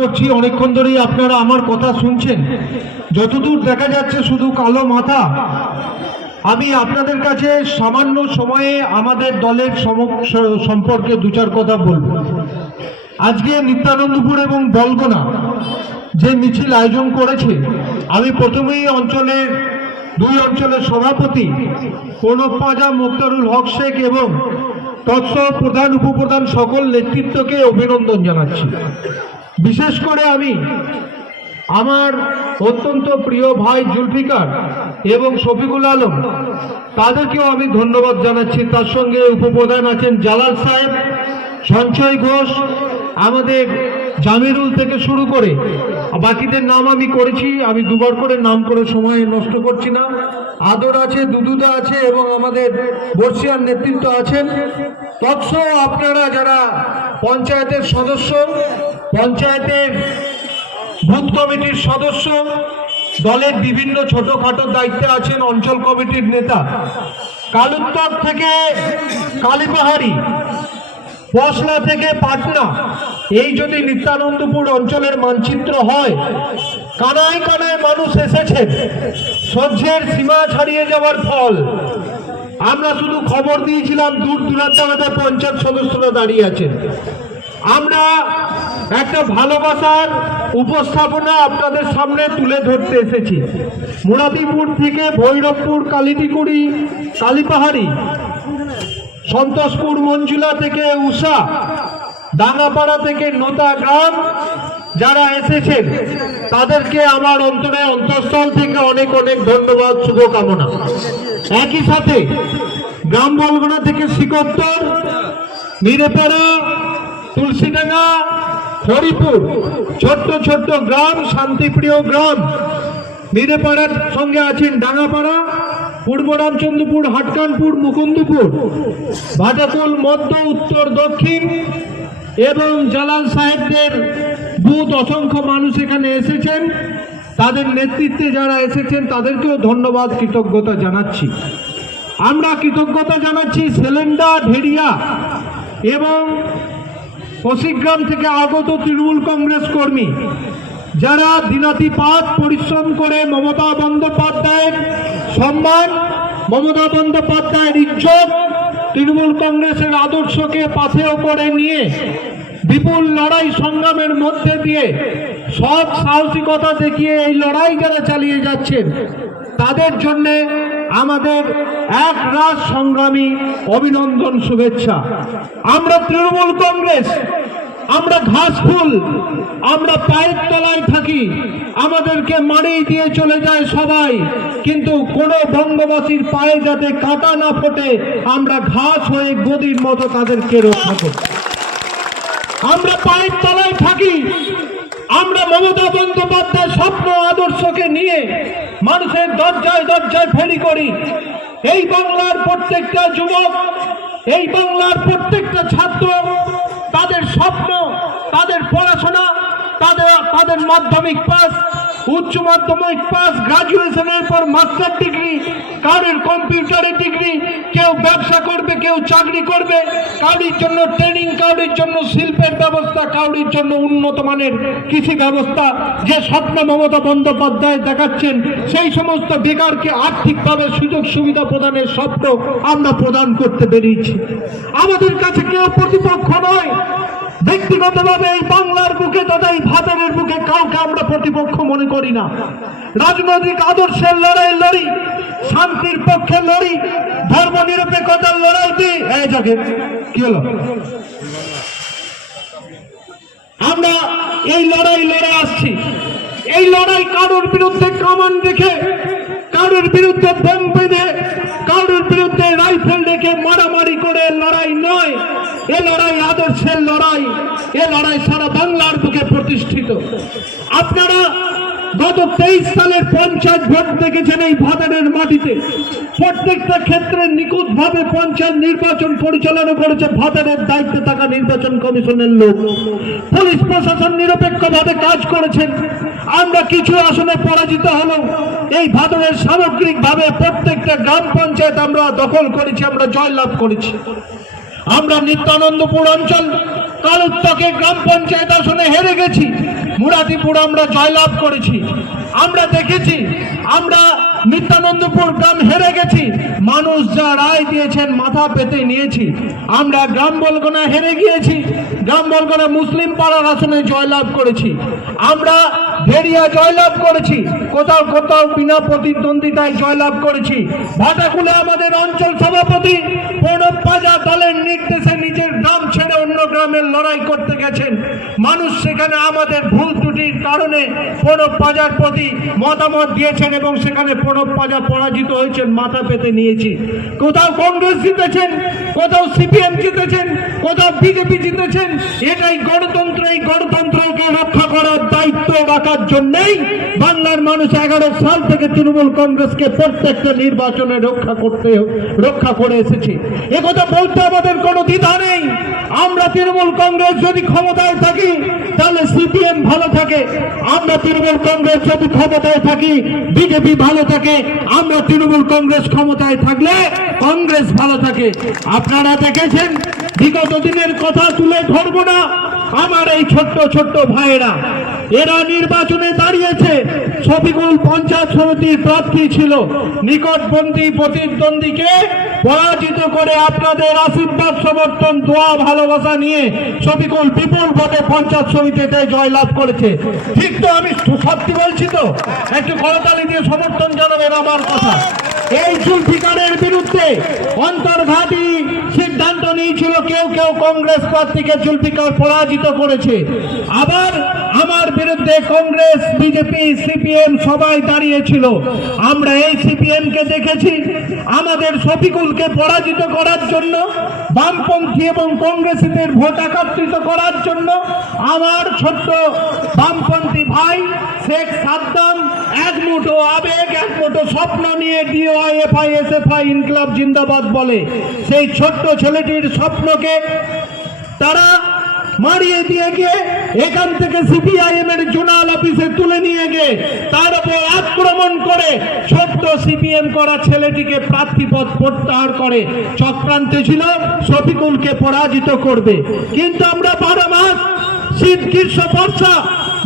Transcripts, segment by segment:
করছি অনেকক্ষণ ধরেই আপনারা আমার কথা শুনছেন। যতদূর দেখা যাচ্ছে শুধু কালো মাথা। আমি আপনাদের কাছে সামান্য সময়ে আমাদের দলের সম্পর্কে দু চার কথা বলবো। আজকে নিত্যানন্দপুর এবং বলগোনা যে মিছিল আয়োজন করেছে, আমি প্রথমেই দুই অঞ্চলের সভাপতি প্রণব পাজা, মুক্তারুল হক শেখ এবং তৎসহ প্রধান উপপ্রধান সকল নেতৃত্বকে অভিনন্দন জানাচ্ছি। বিশেষ করে আমি আমার অত্যন্ত প্রিয় ভাই জুলফিকার এবং শফিকুল আলম, তাদেরকেও আমি ধন্যবাদ জানাচ্ছি। তার সঙ্গে উপপ্রধান আছেন জালাল সাহেব, সঞ্চয় ঘোষ, আমাদের জামিরুল থেকে শুরু করে বাকিদের নাম আমি করেছি, আমি দুবার করে নাম করে সময় নষ্ট করছি না। আদর আছে, দুদুদা আছে এবং আমাদের বর্ষিয়ার নেতৃত্ব আছেন। তৎসহ আপনারা যারা পঞ্চায়েতের সদস্য, পঞ্চায়েতের বুথ কমিটির সদস্য, দলের বিভিন্ন ছোটখাটো দায়িত্বে আছেন, অঞ্চল কমিটির নেতা, কালুত্তর থেকে কালীপাহাড়ি, পশলা থেকে পাটনা, এই যদি নিত্যানন্দপুর অঞ্চলের মানচিত্র হয়, কানায় কানায় মানুষ এসেছেন। সহ্যের সীমা ছাড়িয়ে যাওয়ার ফল। আমরা শুধু খবর দিয়েছিলাম, দূর দূরান্ত আমাদের পঞ্চায়েত সদস্যরা দাঁড়িয়ে আছেন। আমরা একটা ভালোবাসার উপস্থাপনা আপনাদের সামনে তুলে ধরতে এসেছি। মুরাদিপুর থেকে ভৈরবপুর, কালিটিকুড়ি, কালীপাহাড়ি, সন্তোষপুর মঞ্জুলা থেকে উষা, ডাঙ্গাপাড়া থেকে নোতা গ্রাম যারা এসেছেন, তাদেরকে আমার অন্তঃস্থল থেকে অনেক অনেক ধন্যবাদ, শুভকামনা। একই সাথে গ্রাম বলগোনা থেকে শিকোত্তর, মিরেপাড়া, তুলসীডাঙ্গা, হরিপুর, ছোট্ট ছোট্ট গ্রাম, শান্তিপ্রিয় গ্রাম। মিরেপাড়ার সঙ্গে আছেন ডাঙ্গাপাড়া, পূর্ব রামচন্দ্রপুর, হাটকানপুর, মুকুন্দপুর, ভাটাকুল, মধ্য, উত্তর, দক্ষিণ এবং জালাল সাহেবদের বুথ। অসংখ্য মানুষ এখানে এসেছেন। তাদের নেতৃত্বে যারা এসেছেন তাদেরকেও ধন্যবাদ, কৃতজ্ঞতা জানাচ্ছি। আমরা কৃতজ্ঞতা জানাচ্ছি সেলেন্ডা, ঢেড়িয়া এবং কশিগ্রাম থেকে আগত তৃণমূল কংগ্রেস কর্মী, যারা দিনাতিপাত পরিশ্রম করে মমতা বন্দ্যোপাধ্যায়ের সম্মান, মমতা বন্দ্যোপাধ্যায়ের ইজ্জত, তৃণমূল কংগ্রেসের আদর্শকে পাথেয় করে নিয়ে বিপুল লড়াই সংগ্রামের মধ্যে দিয়ে সব সাহসিকতা দেখিয়ে এই লড়াই যারা চালিয়ে যাচ্ছেন, তাদের জন্য আমাদের এক রাত সংগ্রামী অভিনন্দন, শুভেচ্ছা। আমরা তৃণমূল কংগ্রেস, আমরা ঘাস ফুল, আমরা পায়ের তলায় থাকি, আমাদেরকে মারিয়ে দিয়ে চলে যায় সবাই, কিন্তু কোনো বঙ্গবাসীর পায়ে যাতে কাঁটা না ফোটে, আমরা ঘাস হয়ে গদির মতো তাদেরকে রক্ষা করি। আমরা পায়ের তলায় থাকি, আমরা মমতা বন্দ্যোপাধ্যায় স্বপ্ন আদর্শকে নিয়ে মানুষের দরজায় দরজায় ফেরি করি। এই বাংলার প্রত্যেকটা যুবক, এই বাংলার প্রত্যেকটা ছাত্র, তাদের স্বপ্ন, তাদের পড়াশোনা, তাদের মাধ্যমিক পাস, উচ্চ মাধ্যমিক পাস, গ্রাজুয়েশনের পর মাস্টার ডিগ্রি, কারোর কম্পিউটারের ডিগ্রি, কেউ ব্যবসা করবে, কেউ চাকরি করবে, কারোর জন্য ট্রেনিং, কারোর জন্য শিল্পের ব্যবস্থা, কারোর জন্য উন্নত মানের কৃষি ব্যবস্থা। যে স্বপ্ন মমতা বন্দ্যোপাধ্যায় দেখাচ্ছেন, সেই সমস্ত বেকারকে আর্থিকভাবে সুযোগ সুবিধা প্রদানের স্বপ্ন আমরা প্রদান করতে পেরেছি। আমাদের কাছে কেউ প্রতিপক্ষ নয়। ব্যক্তিগতভাবে এই বাংলার বুকে তথা এই ভাতারের বুকে কাউকে আমরা প্রতিপক্ষ মনে করি না। রাজনৈতিক আদর্শের লড়াই লড়ি, শান্তির পক্ষে লড়ি, ধর্ম নিরপেক্ষতার লড়াই দিই। এই জায়গায় কি হলো? আমরা এই লড়াই লড়ে আসছি। এই লড়াই কারোর বিরুদ্ধে কামান রেখে, কারোর বিরুদ্ধে বোম বেঁধে, কারোর বিরুদ্ধে রাইফেল রেখে মারামারি করে লড়াই নয়। এ লড়াই আদর্শের লড়াই। এ লড়াই সারা বাংলার বুকে প্রতিষ্ঠিত। আপনারা গত 23 সালের পঞ্চায়েত ভোট দেখেছেন এই ভাতারের মাটিতে। প্রত্যেকটা ক্ষেত্রে নিখুঁতভাবে পঞ্চায়েত নির্বাচন পরিচালনা করেছে ভাতারের দায়িত্বে থাকা নির্বাচন কমিশনের লোক। পুলিশ প্রশাসন নিরপেক্ষভাবে কাজ করেছেন। আমরা কিছু আসনে পরাজিত হলেও এই ভাতারের সামগ্রিকভাবে প্রত্যেকটা গ্রাম পঞ্চায়েত আমরা দখল করেছি, আমরা জয়লাভ করেছি। আমরা নিত্যানন্দপুর অঞ্চল কালুত্তকে গ্রাম পঞ্চায়েত আসনে হেরে গেছি, মুরাদিপুর আমরা জয়লাভ করেছি। আমরা দেখেছি, আমরা নিত্যানন্দপুর গ্রাম হেরে গেছি, মানুষ যা রায় দিয়েছেন মাথা পেতে নিয়েছি। আমরা গ্রাম বলগোনা হেরে গিয়েছি, গ্রাম বলগোনা মুসলিম পাড়ার আসনে জয়লাভ করেছি। আমরা ভেড়িয়া জয়লাভ করেছি, কোথাও কোথাও বিনা প্রতিদ্বন্দ্বিতায় জয়লাভ করেছি। ভাটাকুলে আমাদের অঞ্চল সভাপতি প্রণব পাজা দলের নির্দেশে নিজের গ্রাম ছেড়ে অন্য গ্রামের লড়াই করতে গেছেন। মানুষ সেখানে আমাদের ভুল ত্রুটির কারণে প্রণব পাজার প্রতি মতামত দিয়েছেন এবং সেখানে প্রণব পাজা পরাজিত হয়েছেন, মাথা পেতে নিয়েছি। কোথাও কংগ্রেস জিতেছেন, কোথাও সিপিএম জিতেছেন, কোথাও বিজেপি জিতেছেন। এটাই গণতন্ত্র। এই গণতন্ত্রকে রক্ষা করার দায়িত্ব রাখার জন্যই বাংলার মানুষ 11 সাল থেকে তৃণমূল কংগ্রেসকে প্রত্যেকটা নির্বাচনে রক্ষা করে এসেছে। একথা বলতে আমাদের কোনো দ্বিধা নেই। আমরা তৃণমূল কংগ্রেস যদি ক্ষমতায় থাকি তাহলে সিপিএম ভালো থাকে, আমরা তৃণমূল কংগ্রেস যদি ক্ষমতায় থাকি বিজেপি ভালো থাকে, আমরা তৃণমূল কংগ্রেস ক্ষমতায় থাকলে কংগ্রেস ভালো থাকে। আপনারা দেখেছেন, বিগত দিনের কথা তুলে ধরবো না। আমার এই ছোট্ট ছোট্ট ভাইয়েরা এরা নির্বাচনে দাঁড়িয়েছে। শফিকুল পঞ্চায়েত সমিতির প্রার্থী ছিল, নিকটবর্তী প্রতিদ্বন্দ্বীকে পরাজিত করে আপনাদের আশীর্বাদ সমর্থন দোয়া ভালোবাসা নিয়ে শফিকুল বিপুল ভোটে পঞ্চায়েত সমিতিতে জয়লাভ করেছে। ঠিক তো? আমি সত্যি বলছি তো? একটু করতালি দিয়ে সমর্থন জানাবেন আমার কথা। এই জুলফিকারের বিরুদ্ধে অন্তর্ঘাতী সিদ্ধান্ত নিয়েছিল কেউ কেউ, কংগ্রেস প্রার্থীকে জুলফিকার পরাজিত করেছে। আবার আমার বিরুদ্ধে কংগ্রেস, বিজেপি, সিপিএম সবাই দাঁড়িয়েছিল। আমরা এই সিপিএম কে দেখেছি আমাদের শফিকুলকে পরাজিত করার জন্য, বামপন্থী এবং কংগ্রেসীদের ভোট একত্রিত করার জন্য। আমার ছোট্ট বামপন্থী ভাই শেখ সাদ্দাম এক মুঠো আবেগ, এক মুঠো স্বপ্ন নিয়ে ডিওয়াইএফআই, এসএফআই, ইনকলাব জিন্দাবাদ বলে। সেই ছোট্ট ছেলেটির স্বপ্নকে তারা মারিয়ে দিয়ে গিয়ে এখান থেকে সিপিআইএম এর জোনাল অফিসে তুলে নিয়ে গিয়ে তার উপর আক্রমণ করে ছোট্ট সিপিএম করা ছেলেটিকে প্রার্থীপদ প্রত্যাহার করে চক্রান্তে ছিল শফিকুলকে পরাজিত করবে। কিন্তু আমরা 12 মাস শীত, গ্রীষ্ম, বর্ষা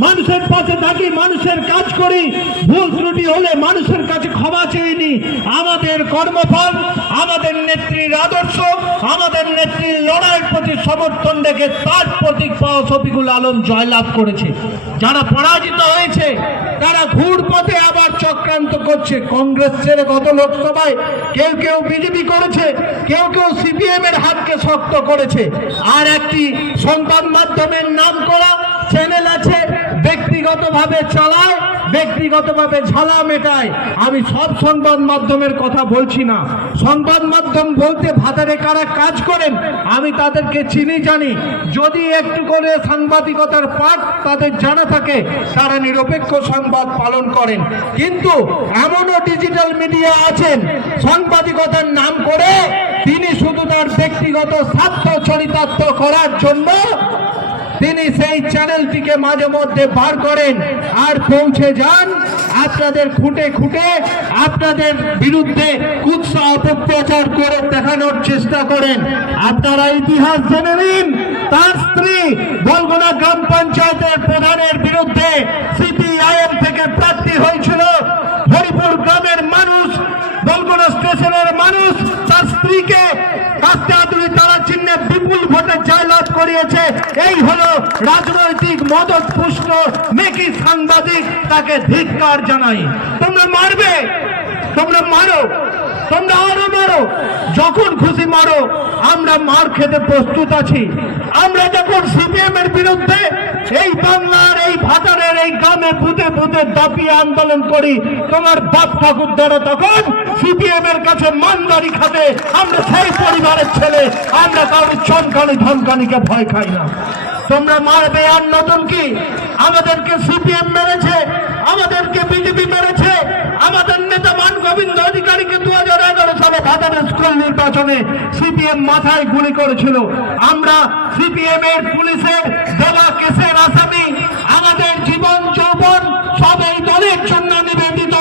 মানুষের পাশে থাকি, মানুষের কাজ করি। ভুল ত্রুটি হলে মানুষের কাছে ক্ষমা চেয়ে নি। আমাদের কর্মফল, আমাদের নেত্রীর আদর্শ, আমাদের নেত্রীর লড়াইয়ের প্রতি সমর্থন রেখে তার প্রতীক পাওয়া শফিকুল আলম জয়লাভ করেছে। যারা পরাজিত হয়েছে তারা ঘুর পথে আবার চক্রান্ত করছে। কংগ্রেস ছেড়ে গত লোকসভায় কেউ কেউ বিজেপি করেছে, কেউ কেউ সিপিএম এর হাতকে শক্ত করেছে। আর একটি সংবাদ মাধ্যমের নাম করা চ্যানেল আছে, ব্যক্তিগতভাবে চালায়, ব্যক্তিগতভাবে ঝালা মেটায়। আমি সব সংবাদ মাধ্যমের কথা বলছি না। সংবাদ মাধ্যম বলতে ভাতারে কারা কাজ করেন আমি তাদেরকে চিনি, জানি। যদি একটু করে সাংবাদিকতার পাঠ তাদের জানা থাকে তারা নিরপেক্ষ সংবাদ পালন করেন। কিন্তু এমনও ডিজিটাল মিডিয়া আছেন সাংবাদিকতার নাম করে তিনি শুধু তার ব্যক্তিগত স্বার্থ চরিতার্থ করার জন্য তিনি সেই চ্যানেলটিকে মাঝে মধ্যে বার করেন আর পৌঁছে যান আপনাদের খুঁটে খুঁটে আপনাদের বিরুদ্ধে কুৎসা অপপ্রচার করে দেখানোর চেষ্টা করেন। আপনারা ইতিহাস জেনে নিন, তার স্ত্রী বলগুনা গ্রাম পঞ্চায়েতের প্রধানের বিরুদ্ধে সিপিআইএম থেকে প্রার্থী হয়েছিল। হরিপুর গ্রামের মানুষ, বলগুনা স্টেশনের মানুষ তার স্ত্রীকে কাস্তাদুরি তারা চিহ্নে বিপুল ভোটে জয়লাভ করিয়েছে। এই হলো রাজনৈতিক মদত পুষ্ট মেকি সাংবাদিক, তাকে ধিক্কার জানাই। তোমরা মারবে, তোমরা মারো, তোমরা আরো মারো, যখন খুশি মারো, আমরা মার খেতে প্রস্তুত আছি। আমরা যখন সিপিএম এর বিরুদ্ধে এই বাংলার, এই ভাতারের, এই গ্রামে বুথে বুথে দাপিয়ে আন্দোলন করি, তোমার বাপ ঠাকুর দ্বারা তখন সিপিএম এর কাছে মানদারি খাবে। আমরা সেই পরিবারের ছেলে, আমরা কারোর চমকানি ধমকানিকে ভয় খাই না। তোমরা মারবে আর নতুন কি? আমাদেরকে সিপিএম মেরেছে, আমাদেরকে বিজেপি মেরেছে, আমাদের নেতা মান গোবিন্দ অধিকারীকে 2011 সালে ভাতারের স্কুল নির্বাচনে সিপিএম মাথায় গুলি করেছিল। আমরা সিপিএম এর পুলিশের দেওয়া কেসের আসামি। আমাদের জীবন যৌবন সব এই দলের জন্য নিবেদিত।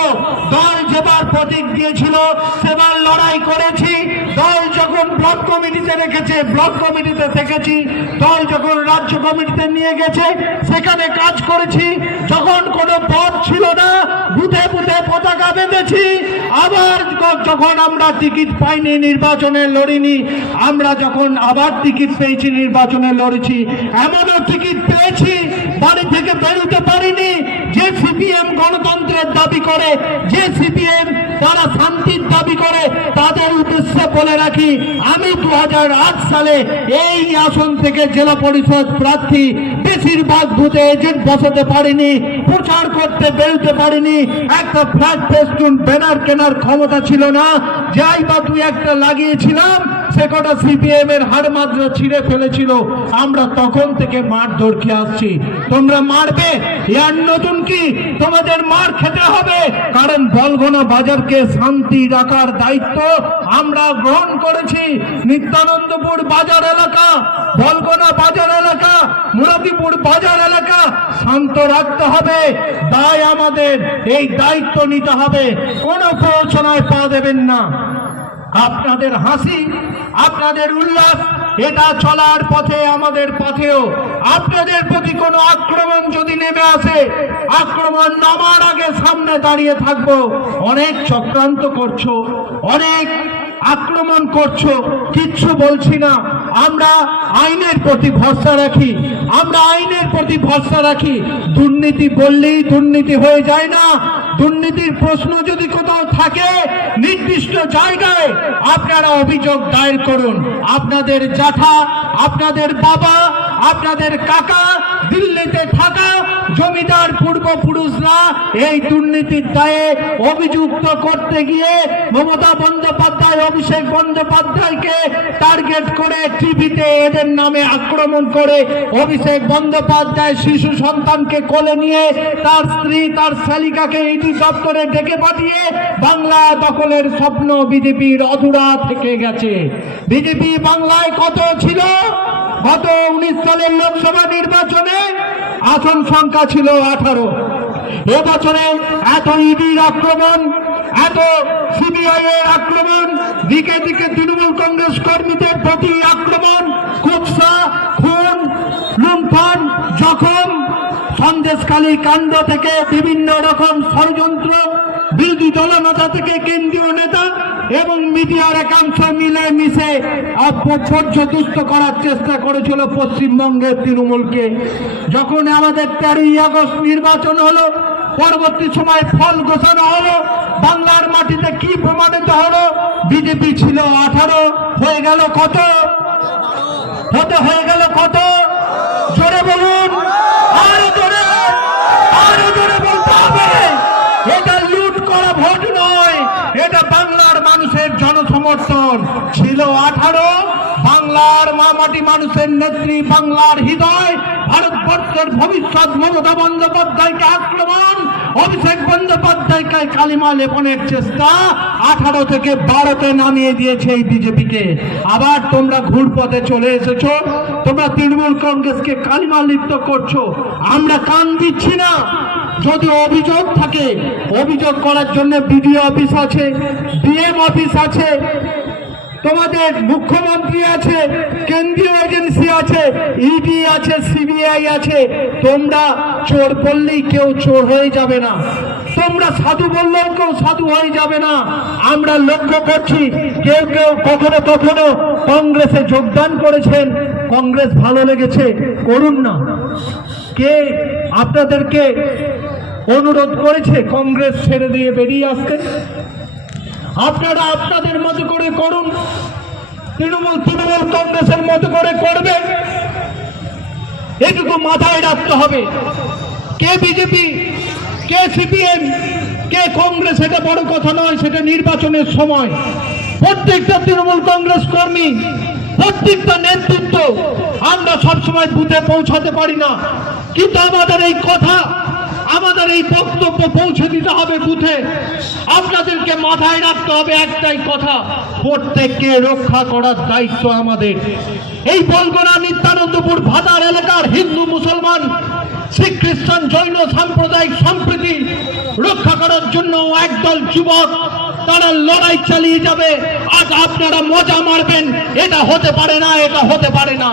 দল যেবার প্রতীক দিয়েছিল সেবার লড়াই করেছি, দল যখন ব্লক কমিটিতে রেখেছে, ব্লক কমিটিতে থেকেছি, দল যখন রাজ্য কমিটিতে নিয়ে গেছে সেখানে কাজ করেছি, যখন কোনো পদ ছিল না বুথে বুথে পতাকা বেঁধেছি, আবার যখন আমরা টিকিট পাইনি নির্বাচনে লড়িনি, আমরা যখন আবার টিকিট পেয়েছি নির্বাচনে লড়েছি, এমনও টিকিট পেয়েছি বাড়ি থেকে বেরোতে পারিনি। যে সিপিএম গণতন্ত্রের দাবি করে, যে সিপিএম তারা শান্তির দাবি করে, তাদের উদ্দেশ্যে বলে রাখি আমি 2008 সালে এই আসন থেকে জেলা পরিষদ প্রার্থী, বেশিরভাগ বুথে এজেন্ট বসাতে পারিনি, প্রচার করতে বেরোতে পারিনি, একটা ফ্ল্যাগ ফেস্টুন ব্যানার কেনার ক্ষমতা ছিল না, যাই বা দুই একটা লাগিয়েছিলাম সে কটা সিপিএম এর হাড় মাদ্রা ছিঁড়ে ফেলেছিল। আমরা তখন থেকে মারধর খেয়ে আসছি, তোমরা মারবে ইয়ার নতুন কি? তোমাদের মার খেতে হবে, কারণ বলগোনা বাজারকে শান্তি রাখার দায়িত্ব আমরা গ্রহণ করেছি। নিত্যানন্দপুর বাজার এলাকা, বলগোনা বাজার এলাকা, মুরাদিপুর বাজার এলাকা শান্ত রাখতে হবে, তাই আমাদের এই দায়িত্ব নিতে হবে। কোনো প্ররোচনায় পা দেবেন না। আপনাদের হাসি, আপনাদের উল্লাস, এটা চলার পথে আমাদের পথেও আপনাদের প্রতি কোনো আক্রমণ যদি নেমে আসে, আক্রমণ নামার আগে সামনে দাঁড়িয়ে থাকবো। অনেক চক্রান্ত করছো, অনেক আক্রমণ করছো, কিচ্ছু বলছি না। আমরা আইনের প্রতি ভরসা রাখি, আমরা আইনের প্রতি ভরসা রাখি। দুর্নীতি বললেই দুর্নীতি হয়ে যায় না। দুর্নীতির প্রশ্ন যদি কোথাও থাকে নির্দিষ্ট জায়গায় আপনারা অভিযোগ দায়ের করুন। আপনাদের জ্যাঠা, আপনাদের বাবা, আপনাদের কাকা দিল্লিতে থাকা জমিদার পূর্বপুরুষরা এই দুর্নীতির দায়ে অভিযুক্ত করতে গিয়ে মমতা বন্দ্যোপাধ্যায়, অভিষেক বন্দ্যোপাধ্যায়কে টার্গেট করে টিভিতে এদের নামে আক্রমণ করে অভিষেক বন্দ্যোপাধ্যায় শিশু সন্তানকে কোলে নিয়ে তার স্ত্রী, তার শালিকাকে ইডি দপ্তরে ডেকে পাঠিয়ে বাংলা দখলের স্বপ্ন বিজেপির অধুরা থেকে গেছে। বিজেপি বাংলায় কত ছিল? গত 19 সালের লোকসভা নির্বাচনে আসন সংখ্যা ছিল 18। এবছরে এত ইডির আক্রমণ, এত সিবিআই এর আক্রমণ, দিকে দিকে তৃণমূল কংগ্রেস কর্মীদের প্রতি আক্রমণ, কুৎসা, খুন, লুণ্ঠন, জখম, সন্দেশখালী কাণ্ড থেকে বিভিন্ন রকম ষড়যন্ত্র, বিরোধী দলনেতা থেকে কেন্দ্রীয় নেতা এবং মিডিয়ার একাংশ মিলে মিশে পর্যদুষ্ট করার চেষ্টা করেছিল পশ্চিমবঙ্গের তৃণমূলকে। যখন আমাদের 13ই আগস্ট নির্বাচন হলো, পরবর্তী সময় ফল ঘোষণা হলো, বাংলার মাটিতে কি প্রমাণিত হলো? বিজেপি ছিল 18, হয়ে গেল কত? হয়ে গেল কত? জোরে বলুন, আরো জোরে, আরো জোরে বলতে হবে। এটা লুট করা ভোট নয়, এটা বাংলার মানুষের জনসমর্থন। ছিল 18, বাংলার মাটি মানুষের নেত্রী, বাংলার হৃদয়, ভারতবর্ষের ভবিষ্যৎ মমতা বন্দ্যোপাধ্যায়কে আক্রমণ, অভিষেক বন্দ্যোপাধ্যায়কে কালিমা লেপনের চেষ্টা 18 থেকে 12তে নামিয়ে দিয়েছে এই বিজেপিকে। আবার তোমরা ঘুরপথে চলে এসেছো, তোমরা তৃণমূল কংগ্রেসকে কালিমা লিপ্ত করছো। আমরা কান দিচ্ছি না। যদি অভিযোগ থাকে, অভিযোগ করার জন্য বিডিও অফিস আছে, ডিএম অফিস আছে, তোমাদের মুখ্যমন্ত্রী আছে, কেন্দ্রীয় এজেন্সি আছে, ইডি আছে, সিবিআই আছে। তোমরা চোর বললেই কেউ চোর হয়ে যাবে না, তোমরা সাধু বললেও কেউ সাধু হয়ে যাবে না। আমরা লক্ষ্য করছি কেউ কেউ কখনো কখনো কংগ্রেসে যোগদান করেছেন, কংগ্রেস ভালো লেগেছে, করুন না। কে আপনাদেরকে অনুরোধ করেছে কংগ্রেস ছেড়ে দিয়ে বেরিয়ে আসতে? আপনারা আপনাদের মতো করে করুন, তৃণমূল কংগ্রেসের মতো করে করবেন। এটুকু মাথায় রাখতে হবে। কে বিজেপি, কে সিপিএম, কে কংগ্রেস, এটা বড় কথা নয়, সেটা নির্বাচনের সময়। প্রত্যেকটা তৃণমূল কংগ্রেস কর্মী, প্রত্যেকটা নেতৃত্ব আমরা সবসময় বুথে পৌঁছাতে পারি না, কিন্তু আমাদের এই কথা, আমাদের এই বক্তব্য পৌঁছে দিতে হবে বুথে। আপনাদেরকে মাথায় রাখতে হবে একটাই কথা, প্রত্যেককে রক্ষা করার দায়িত্ব আমাদের। এই বলগোনা নিত্যানন্দপুর ভাতার এলাকার হিন্দু, মুসলমান, শিখ, খ্রিস্টান, জৈন সাম্প্রদায়িক সম্প্রীতি রক্ষা করার জন্য একদল যুবক তারা লড়াই চালিয়ে যাবে। আজ আপনারা মজা মারবেন, এটা হতে পারে না, এটা হতে পারে না।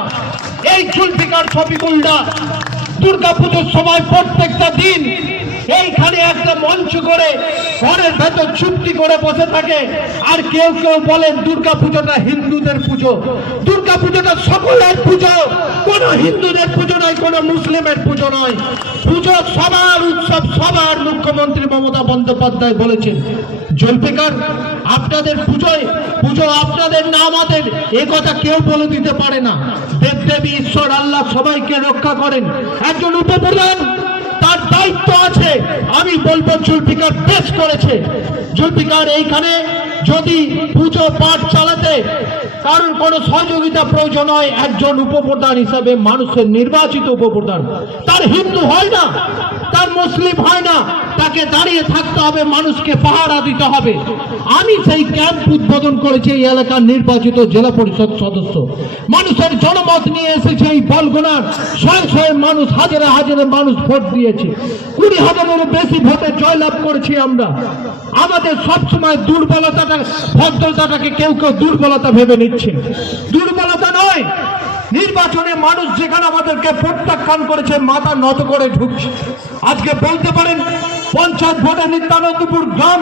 এই জুলফিকার শফিকুল্লাহ দুর্গাপুজোর সময় প্রত্যেকটা দিন এইখানে একটা মঞ্চ করে ঘরের ভেতর চুক্তি করে বসে থাকে, আর কেউ কেউ বলেন দুর্গাপুজোটা হিন্দুদের পুজো। দুর্গাপুজোটা সকলের পুজো, কোনো হিন্দুদের পুজো নয়, কোনো মুসলিমের পুজো নয়। পুজো সবার উৎসব, সবার। মুখ্যমন্ত্রী মমতা বন্দ্যোপাধ্যায় বলেছেন জুলফিকার আপনাদের পুজো আপনাদের না আমাদের, এ কথা কেউ বলে দিতে পারে না। দেবদেবী ঈশ্বর আল্লাহ সবাইকে রক্ষা করেন। একজন উপপ্রধান, তার দায়িত্ব আছে। আমি বলবো জুলফিকার বেশ করেছে। জুলফিকার এইখানে যদি পুজো পাঠ চালাতে কারণ কোনো সহযোগিতা প্রয়োজন হয়, একজন উপপ্রধান হিসাবে মানুষের নির্বাচিত উপপ্রধান, তার হিন্দু হয় না, তার মুসলিম হয় না, তাকে দাঁড়িয়ে থাকতে হবে, মানুষকে পাহারা দিতে হবে। আমি সেই ক্যাম্প উদ্বোধন করেছি এই এলাকার নির্বাচিত জেলা পরিষদ সদস্য। মানুষের জনমত নিয়ে এসেছে এই বলগোনার শয়ে শয়ে মানুষ, হাজারে হাজারে মানুষ ভোট দিয়েছে। 20,000-এরও বেশি ভোটে জয়লাভ করেছি আমরা। আমাদের সবসময় ভদ্রতাটাকে কেউ কেউ দুর্বলতা ভেবে নিচ্ছে। দুর্বলতা নয়, নির্বাচনে মানুষ যেখানে আমাদেরকে প্রত্যাখ্যান করেছে, মাথা নত করে ঢুকছে। আজকে বলতে পারেন পঞ্চায়েত ভোটে নিত্যানন্দপুর গ্রাম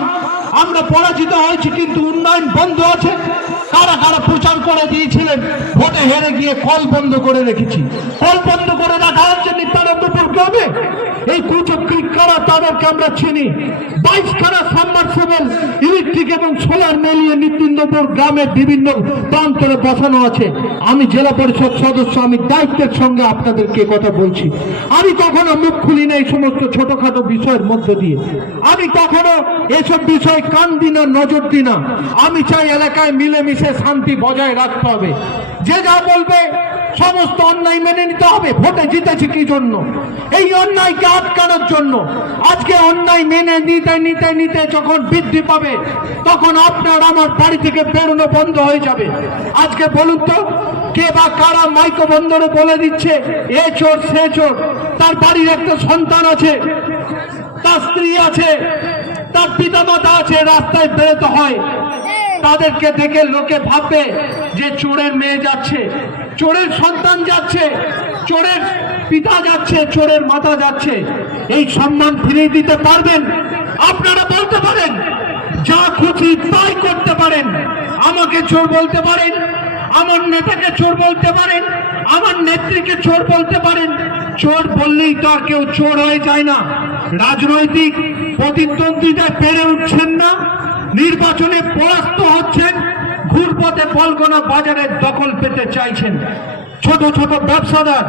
আমরা পরাজিত হয়েছি, কিন্তু উন্নয়ন বন্ধ আছে। কারা কারা প্রচার করে দিয়েছিলেন, ভোটে হেরে গিয়ে কল বন্ধ করে রেখেছি। কল বন্ধ করে রাখা হচ্ছে নিত্যানন্দপুর গ্রামে। এই কুচক্রী কারা, তাদেরকে আমরা চিনি। 22খানা সাবমার্সিবল ইলেকট্রিক এবং সোলার মিলিয়ে নিত্যানন্দপুর গ্রামের বিভিন্ন প্রান্তরে বসানো আছে। আমি জেলা পরিষদ সদস্য, আমি দায়িত্বের সঙ্গে আপনাদেরকে কথা বলছি। আমি কখনো মুখ খুলি না এই সমস্ত ছোটখাটো বিষয়ের মধ্য দিয়ে। আমি কখনো এসব বিষয়ে কান দিই না, নজর দিই না। আমি চাই এলাকায় মিলেমিশে শান্তি বজায় রাখতে হবে। যে যা বলবে সমস্ত অন্যায় মেনে নিতে হবে। ভোটে জিতেছি কি জন্য? এই অন্যায়কে আটকানোর জন্য। আজকে অন্যায় মেনে নিতে নিতে নিতে যখন বৃদ্ধি পাবে, তখন আপনার আমার বাড়ি থেকে বেরোনো বন্ধ হয়ে যাবে। আজকে বলুন তো, কে বা কারা মাইক্রো বন্ধনে বলে দিচ্ছে এ চোর সে চোর? তার বাড়ির একটা সন্তান আছে, তার স্ত্রী আছে, তার পিতামাতা আছে, রাস্তায় বেরোতে হয়। তাদেরকে দেখে লোকে ভাববে যে চোরের মেয়ে যাচ্ছে, চোরের সন্তান যাচ্ছে, চোরের পিতা যাচ্ছে, চোরের মাতা যাচ্ছে। এই সম্মান ফিরিয়ে দিতে পারবেন? আপনারা বলতে পারেন, যা খুশি তাই করতে পারেন। আমাকে চোর বলতে পারেন, আমার নেতাকে চোর বলতে পারেন, আমার নেত্রীকে চোর বলতে পারেন। চোর বললেই তো আর কেউ চোর হয়ে যায় না। রাজনৈতিক প্রতিদ্বন্দ্বিতায় পেরে উঠছেন না, নির্বাচনে পরাস্ত হচ্ছেন, ঘুরপথে বলগোনা বাজারের দখল পেতে চাইছেন। ছোট ছোট ব্যবসাদার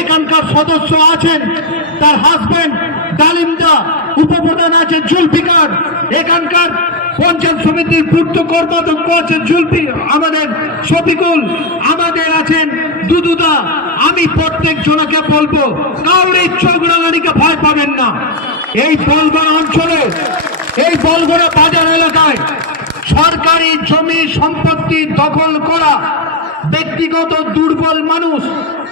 এখানকার সদস্য আছেন, তার হাজবেন্ড ডালিমদা, উপপ্রধান আছে জুলফিকার, এখানকার পঞ্চায়েত সমিতির পূর্ত কর্মাধ্যক্ষ আছেন আমাদের শফিকুল, আমাদের আছেন দুদুদা। আমি প্রত্যেক জনকে বলবো, কারোর এই চোখরাঙানিকে ভয় পাবেন না। এই বলগোনা অঞ্চলে, এই বলগোনা বাজার এলাকায় সরকারি জমি সম্পত্তি দখল করা, ব্যক্তিগত দুর্বল মানুষ,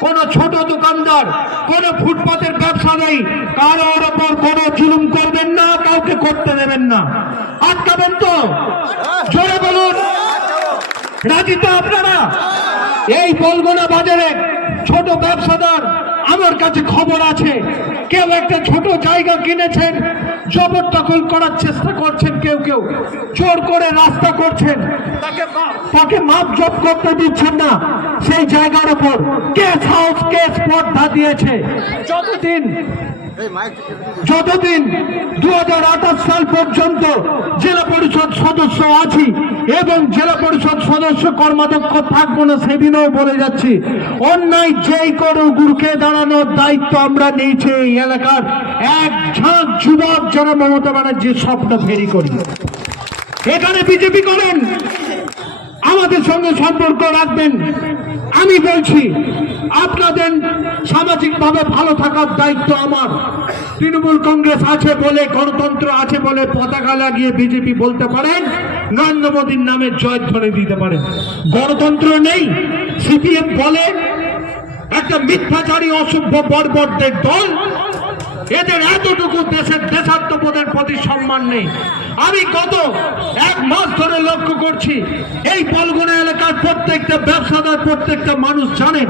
কোন ছোট দোকানদার, কোন ফুটপাতের ব্যবসা নেই, কারোর ওপর কোন জুলুম করবেন না, কাউকে করতে দেবেন না। আটকাবেন তো? জোরে বলুন, রাজি তো আপনারা? এই বলগোনা বাজারে ছোট ব্যবসাদার, আমার কাছে খবর আছে, কেউ একটা ছোট জায়গা কিনেছেন, জবরদখল করার চেষ্টা করছেন, কেউ কেউ জোর করে রাস্তা করছেন, তাকে মাপ জব করতে দিচ্ছেন না। সেই জায়গার উপর কেস হাউস, কেস স্পর্ধা দিয়েছে। যতদিন 2028 সাল পর্যন্ত জেলা পরিষদ সদস্য আছি এবং জেলা পরিষদ সদস্য কর্মাধ্যক্ষ থাকবো না, সেদিনও বলে যাচ্ছি, অন্যায় যেই করো গুরুকে দাঁড়ানোর দায়িত্ব আমরা নিয়েছি এই এলাকার এক ঝাঁক যুবক, যারা মমতা ব্যানার্জির স্বপ্ন ফেরি করি। এখানে বিজেপি করেন, আমাদের সঙ্গে সম্পর্ক রাখবেন। আমি বলছি, আপনাদের সামাজিকভাবে ভালো থাকার দায়িত্ব আমার। তৃণমূল কংগ্রেস আছে বলে, গণতন্ত্র আছে বলে পতাকা লাগিয়ে বিজেপি বলতে পারেন, নরেন্দ্র মোদীর নামে জয়ধ্বনি দিতে পারেন। গণতন্ত্র নেই। সিপিএম বলে একটা মিথ্যাচারী অসভ্য বর্বরদের দল, এদের এতটুকু দেশের দেশাত্মবোধের প্রতি সম্মান নেই। আমি গত 1 মাস ধরে লক্ষ্য করছি, এই বলগুনা এলাকার প্রত্যেকটা ব্যবসাদার, প্রত্যেকটা মানুষ জানেন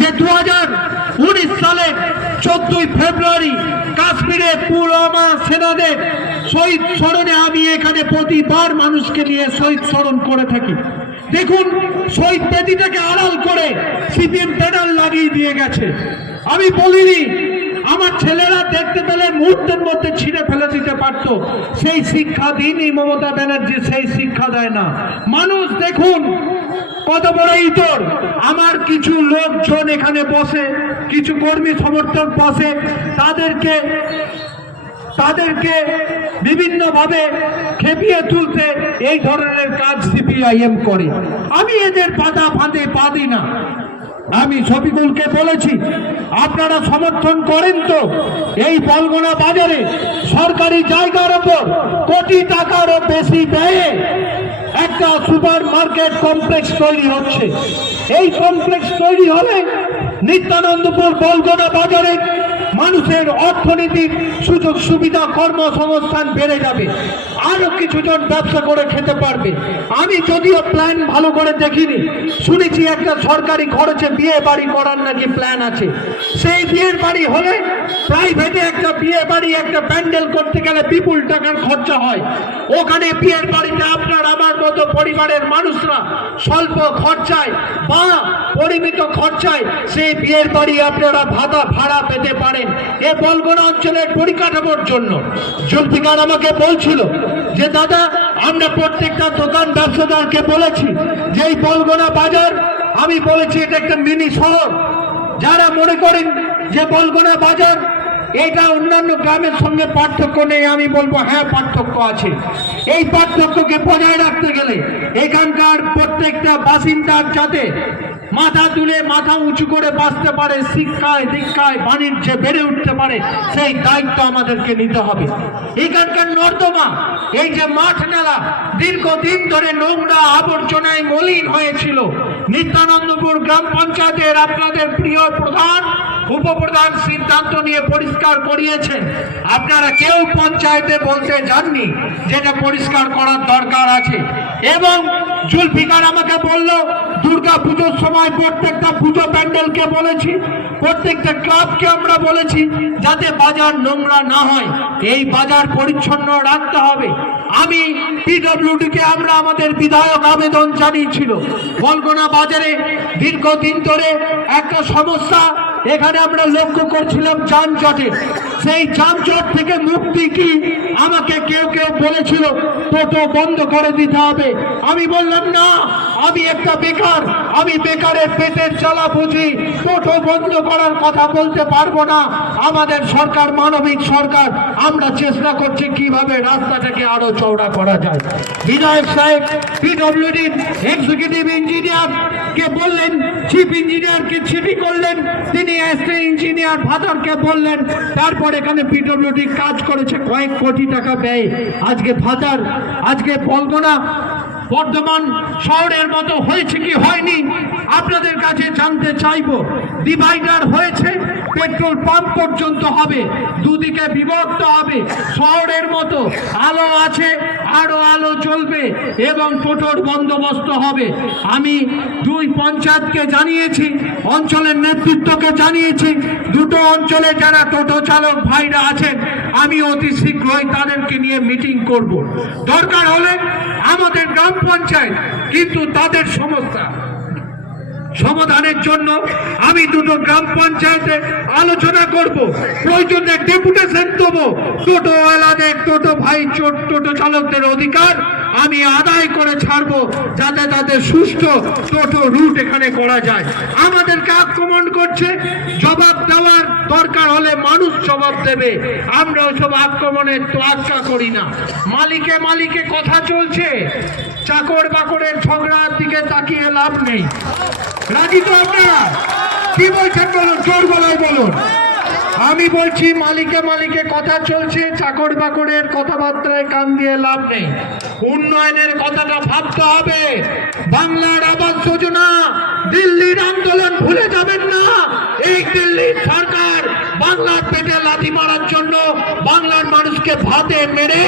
যে 2019 সালের 14ই ফেব্রুয়ারি কাশ্মীরে পুলওয়ামা সেনাদের শহীদ স্মরণে আমি এখানে প্রতিবার মানুষকে নিয়ে শহীদ স্মরণ করে থাকি। দেখুন, শহীদ বেদিটাকে আড়াল করে সিপিএম ব্যানার লাগিয়ে দিয়ে গেছে। আমি বলিনি, আমার ছেলেরা দেখতে পেলে মুহূর্তের মধ্যে ছিঁড়ে ফেলে দিতে পারত। সেই শিক্ষা দিনই মমতা ব্যানার্জি সেই শিক্ষা দেয় না। মানুষ দেখুন কত বড় ইতর। আমার কিছু লোকজন এখানে বসে, কিছু কর্মী সমর্থক বসে, তাদেরকে বিভিন্নভাবে খেপিয়ে তুলতে এই ধরনের কাজ সিপিআইএম করে। আমি এদের বাধা ফাঁদে পা দিই না। আমি শফিকুলকে বলেছি, আপনারা সমর্থন করেন তো এই বলগুনা বাজারে সরকারি জায়গার ওপর কোটি টাকারও বেশি ব্যয়ে একটা সুপার মার্কেট কমপ্লেক্স তৈরি হচ্ছে। এই কমপ্লেক্স তৈরি হলে নিত্যানন্দপুর বলগুনা বাজারে মানুষের অর্থনৈতিক সুযোগ সুবিধা, কর্মসংস্থান বেড়ে যাবে, আরো কিছুজন ব্যবসা করে খেতে পারবে। আমি যদিও প্ল্যান ভালো করে দেখিনি, শুনেছি একটা সরকারি খরচে বিয়ে বাড়ি করার নাকি প্ল্যান আছে। সেই বিয়ের বাড়ি হলে প্রাইভেটে একটা বিয়ে বাড়ি, একটা প্যান্ডেল করতে গেলে বিপুল টাকার খরচা হয়। ওখানে বিয়ের বাড়িতে আপনার আমার মতো পরিবারের মানুষরা স্বল্প খরচায় বা পরিমিত খরচায় সেই বিয়ের বাড়ি আপনারা ভাড়া পেতে পারেন এই বলগুনা অঞ্চলের পরিকাঠামোর জন্য। জুলফিকার আমাকে বলছিল যে দাদা, আমরা প্রত্যেকটা দোকান ব্যবসাদারকে বলেছি যে এই বলগুনা বাজার, আমি বলেছি এটা একটা মিনি শহর। যারা মনে করেন যে বলগুনা বাজার এটা অন্যান্য গ্রামের সঙ্গে পার্থক্য নেই, আমি বলবো হ্যাঁ, পার্থক্য আছে। এই পার্থক্যকে বজায় রাখতে গেলে এখানকার প্রত্যেকটা বাসিন্দার যাতে মাথা তুলে, মাথা উঁচু করে বাঁচতে পারে, শিক্ষায় দীক্ষায় বাণিজ্যে বেড়ে উঠতে পারে, সেই দায়িত্ব আমাদেরকে নিতে হবে। এখানকার নর্দমা, এই যে মাঠ মেলা দীর্ঘদিন ধরে নোংরা আবর্জনায় মলিন হয়েছিল, নিত্যানন্দপুর গ্রাম পঞ্চায়েতের আপনাদের প্রিয় প্রধান, উপপ্রধান সিদ্ধান্ত নিয়ে পরিষ্কার করিয়েছেন। আপনারা কেউ পঞ্চায়েতে বলতে যাননি যেটা পরিষ্কার করার দরকার আছে। এবং জুলফিকার আমাকে বলল, দুর্গা পুজোর সময় প্রত্যেকটা পুজো প্যান্ডেলকে বলেছি, প্রত্যেকটা ক্লাবকে আমরা বলেছি যাতে বাজার নোংরা না হয়, এই বাজার পরিচ্ছন্ন রাখতে হবে। আমি পিডব্লিউডিকে আমরা আমাদের বিধায়ক আবেদন জানিয়েছিল, বলগুনা বাজারে দীর্ঘদিন ধরে একটা সমস্যা এখানে আমরা লক্ষ্য করছিলাম যানজটের। সেই যানজট থেকে মুক্তি কি আমাকে কেউ বলেছিল টোটো বন্ধ করে দিতে হবে। আমি বললাম না, আমি একটা বেকার, আমি বেকারের পেটের জ্বালা বুঝি, টোটো বন্ধ করার কথা বলতে পারবো না। আমাদের সরকার মানবিক সরকার, আমরা চেষ্টা করছি কিভাবে রাস্তাটাকে আরো চওড়া করা যায়। বিধায়ক সাহেব পিডব্লিউডির এক্সিকিউটিভ ইঞ্জিনিয়ার কে বললেন, চিফ ইঞ্জিনিয়ারকে চিঠি করলেন, তিনি অ্যাসিস্ট্যান্ট ইঞ্জিনিয়ার ভাতারকে বললেন। তারপর এখানে পিডব্লিউডি কাজ করেছে কয়েক কোটি টাকা ব্যয়। আজকে ভাতার, আজকে বলগুনা বর্ধমান শহরের মতো হয়েছে কি হয়নি আপনাদের কাছে জানতে চাইবো। ডিভাইডার হয়েছে, পেট্রোল পাম্প পর্যন্ত হবে, দুদিকে বিভক্ত হবে, শহরের মতো আলো আছে, আরো আলো চলবে এবং টোটোর বন্দোবস্ত হবে। আমি 2 পঞ্চায়েতকে জানিয়েছি, অঞ্চলের নেতৃত্বকে জানিয়েছি, দুটো অঞ্চলে যারা টোটো চালক ভাইরা আছেন আমি অতি শীঘ্রই তাদেরকে নিয়ে মিটিং করব। দরকার হলে আমাদের গ্রাম পঞ্চায়েত কিন্তু তাদের সমস্যা সমাধানের জন্য আমি দুটো গ্রাম পঞ্চায়েতে আলোচনা করব, প্রয়োজনে ডেপুটেশন দেবো। টোটোওয়ালাদের, টোটো ভাই, টোটো চালকদের অধিকার আমি আদায় করে ছাড়বো যাতে তাদের সুষ্ঠু টোটো রুট এখানে করা যায়। আমাদেরকে আক্রমণ করছে, জবাব দেওয়ার দরকার হলে মানুষ জবাব দেবে। আমরা ওইসব আক্রমণের তোয়াক্কা করি না। মালিকে কথা চলছে, চাকর বাকরের ঝগড়ার দিকে তাকিয়ে লাভ নেই। রাজি তো আপনারা? কি বলছেন বলুন, জোর গলায় বলুন। আমি বলছি মালিকে কথা চলছে, চাকর বাকরের কথাবার্তায় কান দিয়ে লাভ নেই। উন্নয়নের কথাটা ভাবতে হবে। বাংলার আবাস যোজনা দিল্লির আন্দোলন ভুলে যাবেন না। এই দিল্লির সরকার বাংলার পেটে লাথি মারার জন্য বাংলার মানুষকে ভাতে মেরে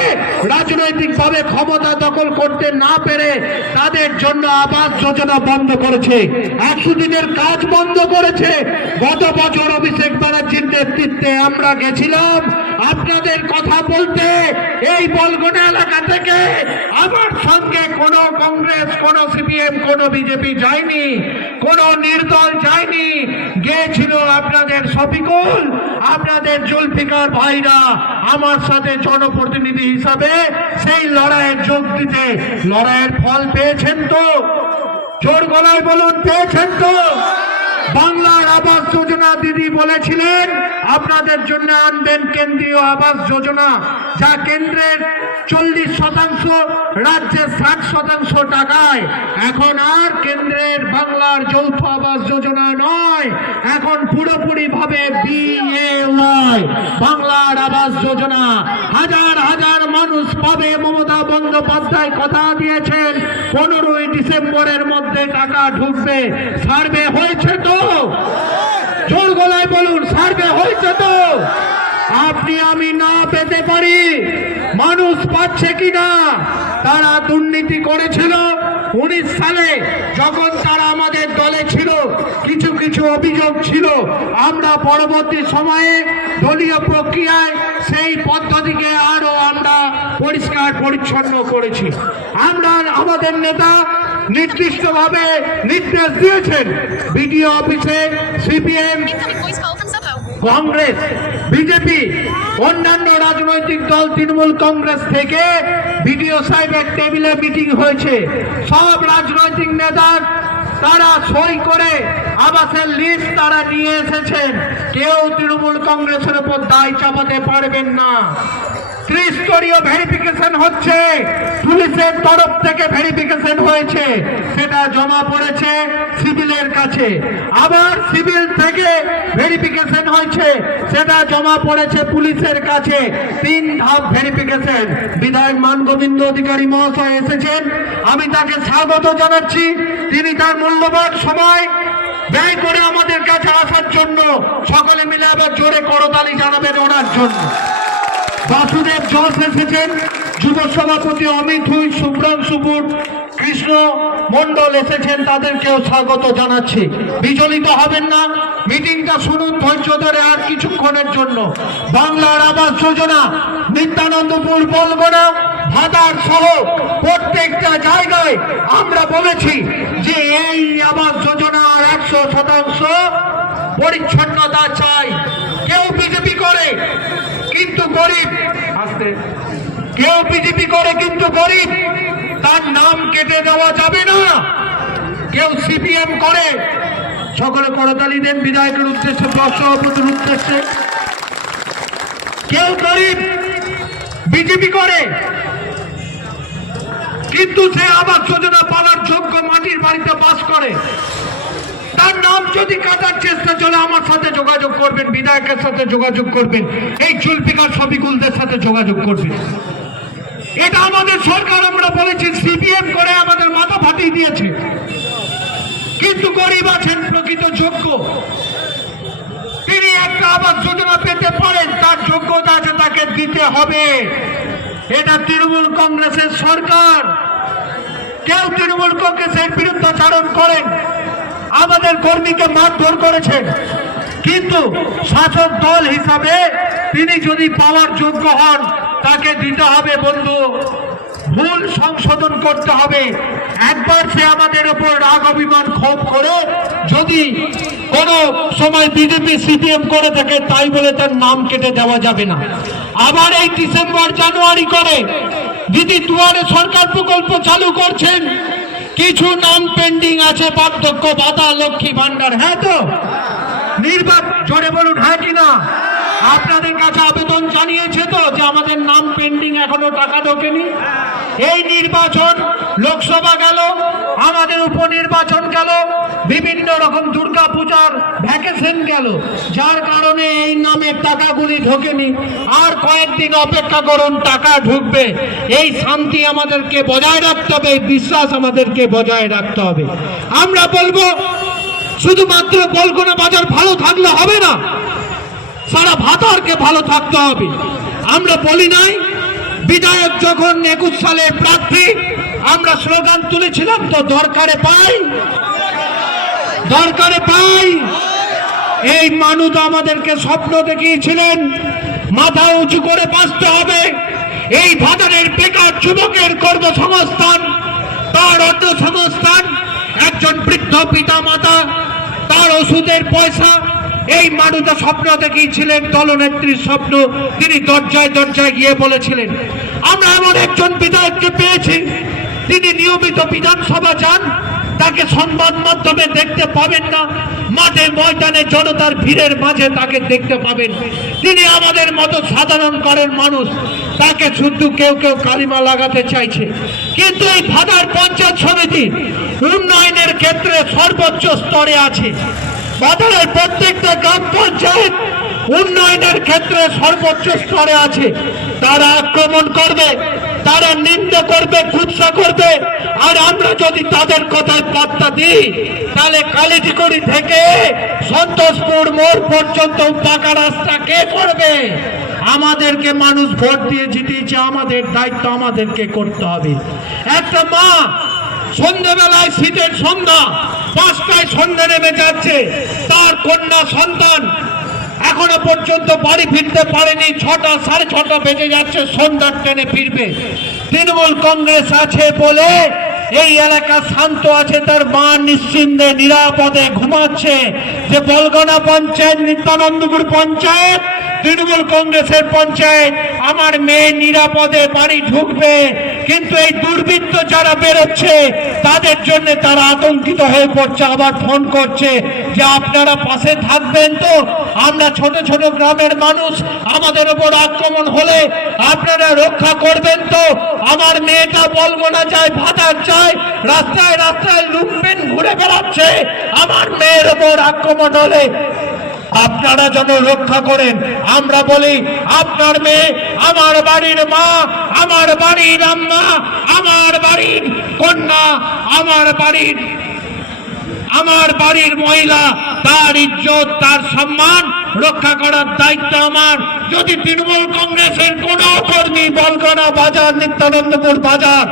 রাজনৈতিকভাবে ক্ষমতা দখল করতে না পেরে তাদের জন্য আবাস যোজনা বন্ধ করেছে, 100 দিনের কাজ বন্ধ করেছে। গত বছর অভিষেক ব্যানার্জির নেতৃত্বে আমরা গেছিলাম আপনাদের কথা বলতে। এই বলগোনা এলাকা থেকে আমার সঙ্গে কোনো কংগ্রেস, কোনো সিপিএম, কোনো বিজেপি যায়নি, কোনো নির্দল যায়নি। গিয়েছিল আপনাদের শফিকুল, আপনাদের জুলফিকার ভাইরা আমার সাথে জনপ্রতিনিধি হিসাবে সেই লড়াইয়ে যোগ দিতে। লড়াইয়ের ফল পেয়েছেন তো? জোর গলায় বলুন, পেয়েছেন তো? বাংলার আবাস যোজনা দিদি বলেছিলেন আপনাদের জন্য আনবেন কেন্দ্রীয় আবাস যোজনা, যা কেন্দ্রের 40%, রাজ্যের 60% টাকায়। এখন আর কেন্দ্রের বাংলার যৌথ আবাস যোজনা নয়, এখন পুরোপুরি ভাবে BAY বাংলার আবাস যোজনা। হাজার হাজার মানুষ পাবে। মমতা বন্দ্যোপাধ্যায় কথা দিয়েছেন 15ই ডিসেম্বরের মধ্যে টাকা ঢুকবে। সার্ভে হয়েছে তো? জোর গলায় বলুন, সার্ভে হয়েছে তো? আপনি আমি না পেতে পারি, মানুষ পাচ্ছে কিনা? তারা দুর্নীতি করেছিল 19 সালে, যখন তারা আমাদের দলে ছিল। কিছু কিছু অভিযোগ ছিল, আমরা পরবর্তী সময়ে দলীয় প্রক্রিয়ায় সেই পদ্ধতিকে আরো আমরা পরিষ্কার পরিচ্ছন্ন করেছি। আমরা আমাদের নেতা নির্দিষ্টভাবে নির্দেশ দিয়েছেন বিডিও অফিসে CPM, Incoming voice call from Subho. Congress, BJP, অন্যান্য রাজনৈতিক দল, তৃণমূল কংগ্রেস থেকে বিডিও সাহেবের টেবিলে মিটিং হয়েছে। সব রাজনৈতিক নেতার তারা সই করে আবাসের লিস্ট তারা নিয়ে এসেছেন। কেউ তৃণমূল কংগ্রেসের উপর দায় চাপাতে পারবেন না। ত্রিস্তরীয় ভেরিফিকেশন হচ্ছে, পুলিশের তরফ থেকে ভেরিফিকেশন হয়েছে, সেটা জমা পড়েছে সিভিলের কাছে। আবার সিভিল থেকে ভেরিফিকেশন হয়েছে, সেটা জমা পড়েছে পুলিশের কাছে। 3 ধাপ ভেরিফিকেশন। বিধায়ক মানগোবিন্দ অধিকারী মহাশয় এসেছেন, আমি তাকে স্বাগত জানাচ্ছি। তিনি তার মূল্যবান সময় ব্যয় করে আমাদের কাছে আসার জন্য। সকলে মিলে আবার জোরে করতালি জানাবেন ওনার জন্য। বাসুদেব জোস এসেছেন, যুব সভাপতি অমিত হুই, শুভ্রাংশুপুর, কৃষ্ণ মন্ডল এসেছেন, তাদেরকেও স্বাগত জানাচ্ছি। বিচলিত হবেন না, মিটিংটা শুনুন ধৈর্য ধরে আর কিছুক্ষণের জন্য। বাংলার আবাস যোজনা নিত্যানন্দপুর, বলগোনা, ভাতার সহ প্রত্যেকটা জায়গায় আমরা বলেছি যে এই আবাস যোজনার 100% পরিচ্ছন্নতা চাই। কেউ বিজেপি করে কিন্তু গরিব, আসতে কেউ বিজেপি করে কিন্তু গরিব, তার নাম কেটে দেওয়া যাবে না। কেউ সিপিএম করে, সকলে করতালি দেন বিধায়কের উদ্দেশ্যে, সভাপতির উদ্দেশ্যে। কেউ গরিব বিজেপি করে কিন্তু সে আবাস যোজনা পাওয়ার যোগ্য, মাটির বাড়িতে বাস করে, তার নাম যদি কাটার চেষ্টা চলে আমার সাথে যোগাযোগ করবেন, বিধায়কের সাথে যোগাযোগ করবেন, এই জুলফিকার শফিকুলদের সাথে যোগাযোগ করবেন। এটা আমাদের সরকার, আমরা বলেছি সিপিএম করে আমাদের মাথা ফাটিয়ে দিয়েছে। কিন্তু গরিব আছেন প্রকৃত যোগ্য, তিনি একটা আবাস যোজনা পেতে পারেন, তার যোগ্যতা আছে, তাকে দিতে হবে। এটা তৃণমূল কংগ্রেসের সরকার। কেউ তৃণমূল কংগ্রেসের বিরুদ্ধাচারণ করেন, আমাদের কর্মীকে মারধর করেছেন, কিন্তু শাসক দল হিসাবে তিনি যদি পাওয়ার যোগ্য হন তাকে দিতে হবে। বন্ধু, ভুল সংশোধন করতে হবে। একবার সে আমাদের উপর রাগ অভিমান ক্ষোভ করে যদি কোনো সময় বিজেপি সিপিএম করে থাকে, তাই বলে তার নাম কেটে দেওয়া যাবে না। আবার এই ডিসেম্বর জানুয়ারি করে দিদি দুয়ারে সরকার প্রকল্প চালু করছেন, কিছু নাম পেন্ডিং আছে, বার্ধক্য ভাতা, লক্ষ্মী ভান্ডার। হ্যাঁ তো? নির্বাচন জোরে বলুন, হ্যাঁ কিনা? আপনাদের কাছে আবেদন জানিয়েছে তো যে আমাদের নাম পেন্ডিং, এখনো টাকা ঢোকেনি। এই নির্বাচন, লোকসভা গেল, আমাদের উপনির্বাচন গেল, বিভিন্ন রকম দুর্গা পূজার ভ্যাকেশন গেল, যার কারণে এই নামের টাকাগুলি ঢোকেনি। আর কয়েকদিন অপেক্ষা করুন, টাকা ঢুকবে। এই শান্তি আমাদেরকে বজায় রাখতে হবে, এই বিশ্বাস আমাদেরকে বজায় রাখতে হবে। আমরা বলবো শুধুমাত্র বলগোনা বাজার ভালো থাকলে হবে না, সারা ভাতারকে ভালো থাকতে হবে। আমরা বলি নাই বিধায়ক যখন 21 সালে প্রার্থী আমরা স্লোগান তুলেছিলাম তো, দরকারে পাই দরকারে পাই। এই মানুষ আমাদেরকে স্বপ্ন দেখিয়েছিলেন মাথা উঁচু করে বাঁচতে হবে, এই ভাতারের বেকার যুবকের কর্মসংস্থান, তার অন্য সংস্থান, একজন বৃদ্ধ পিতা মাতা তার ওষুধের পয়সা, এই মানুষটা স্বপ্ন দেখিয়েছিলেন, দলনেত্রীর স্বপ্ন তিনি দরজায় দরজায় গিয়ে বলেছিলেন। আমরা এমন একজন বিধায়ককে পেয়েছি, তিনি নিয়মিত বিধানসভা যান, তাকে সংবাদ মাধ্যমে দেখতে পাবেন না, মাঠে ময়দানে জনতার ভিড়ের মাঝে তাকে দেখতে পাবেন। তিনি আমাদের মতো সাধারণ ঘরের মানুষ, তাকে শুধু কেউ কেউ কালিমা লাগাতে চাইছে। কিন্তু এই ভাতার পঞ্চায়েত সমিতি উন্নয়নের ক্ষেত্রে সর্বোচ্চ স্তরে আছে। ভাতারের প্রত্যেকটা গ্রাম পঞ্চায়েত উন্নয়নের ক্ষেত্রে সর্বোচ্চ স্তরে আছে। তারা আক্রমণ করবে, তারা নিন্দা করবে, কুৎসা করবে, আর আমরা যদি তাদের কথায় পাত্তা দিই তাহলে কালিজিকুড়ি থেকে সন্তোষপুর মোড় পর্যন্ত পাকা রাস্তা কে করবে? আমাদেরকে মানুষ ভোট দিয়ে জিতিয়েছে, আমাদের দায়িত্ব আমাদেরকে করতে হবে। একটা মা সন্ধ্যেবেলায়, শীতের সন্ধ্যা 5টায় সন্ধ্যা নেমে যাচ্ছে, তার কন্যা সন্তান এখনো পর্যন্ত বাড়ি ফিরতে পারেনি, 6টা 6:30 বেজে যাচ্ছে, সন্ধ্যার ট্রেনে ফিরবে। তৃণমূল কংগ্রেস আছে বলে এই এলাকা শান্ত আছে, তার মা নিশ্চিন্তে নিরাপদে ঘুমাচ্ছে যে বলগোনা পঞ্চায়েত, নিত্যানন্দপুর পঞ্চায়েত তৃণমূল কংগ্রেসের পঞ্চায়েত, আমার মেয়ে নিরাপদে বাড়ি ঢুকবে। কিন্তু এই দুর্বৃত্ত যারা বেরোচ্ছে তাদের জন্য তারা আতঙ্কিত হয়ে পড়ছে, আবার ফোন করছে যে আপনারা পাশে থাকবেন তো, আমরা ছোট ছোট গ্রামের মানুষ, আমাদের উপর আক্রমণ হলে আপনারা রক্ষা করবেন তো, আমার মেয়েটা বলগোনা যায়, ভাতার চায়, রাস্তায় রাস্তায় লুটপেন ঘুরে বেড়াচ্ছে, আমার মেয়ের উপর আক্রমণ হলে আপনারা যেন রক্ষা করেন। আমরা বলি আপনার মেয়ে আমার বাড়ির মা, আমার বাড়ির আম্মা, আমার বাড়ির কন্যা, আমার বাড়ির মহিলা, তার ইজ্জত তার সম্মান রক্ষা করার দায়িত্ব আমার। যদি তৃণমূল কংগ্রেসের কোন কর্মী বলগোনা বাজার, নিত্যানন্দপুর বাজার